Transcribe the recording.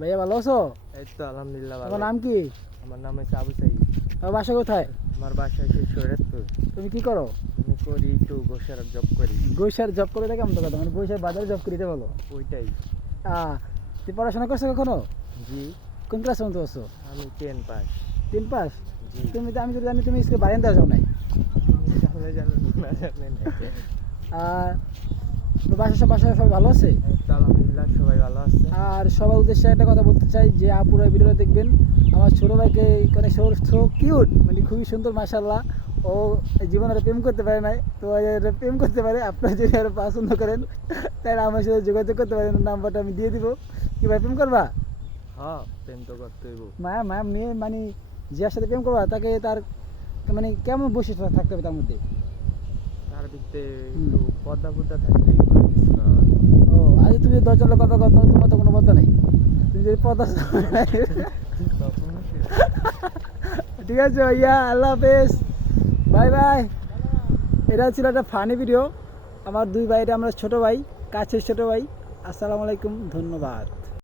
ভাইয়া ভালো আছো? এই তো আলহামদুলিল্লাহ ভালো। তোমার নাম কি? আমার নাম হচ্ছে আবু সাইদ। তোমার বাসা কোথায়? আমার বাসা হচ্ছে শরীয়তপুর। তুমি কি করো? আমি করি একটু গোসার জব করি। গৈসার জব করে থাকে আমাদের কথা, মানে বৈশাখ বাজারে জব করিতে বলো। ওইটাই। তুমি পড়াশোনা করছো কখনো? জি, কোন ক্লাস পর্যন্ত আছো? আমি 10 পাস। 3 পাস? জি। আমি তো জানি তুমি স্কুলে বারান্দা যাও নাই। তাহলে জানেন না জানেন। বাসায় সবাই ভালো আছে? এই তো আলহামদুলিল্লাহ সবাই ভালো আছে। আর সবার উদ্দেশ্যে একটা কথা বলতে চাই যে আপুরা ভিডিওটা দেখবেন। আমার ছোটো ভাইকে মানে সো কিউট, মানে খুবই সুন্দর মাশাআল্লাহ। ও জীবনে আর প্রেম করতে পারে নাই, তো এটা প্রেম করতে পারে। আপনারা যদি আরো পছন্দ করেন তাই আমার সাথে যোগাযোগ করতে পারেন, নাম্বারটা আমি দিয়ে দিব। কি ভাই প্রেম করবা? হ্যাঁ, প্রেম তো করতে হইব। মায়া মায়া মেয়ে মানে যার সাথে প্রেম করবা তাকে তার মানে কেমন বৈশিষ্ট্য থাকতে হবে তার মধ্যে? তার ভিতরে একটু পর্দা ফর্দা থাকলে ও আজ তুমি 10 জনের কথা কথা তোমার তো কোনো পর্দা নেই, তুমি যদি পর্দা ঠিক আছে ভাইয়া, আল্লাহ হাফেজ, বাই বাই। এটা ছিল একটা ফানি ভিডিও। আমার দুই ভাই, এটা আমরা ছোটো ভাই, কাছের ছোটো ভাই। আসসালামু আলাইকুম, ধন্যবাদ।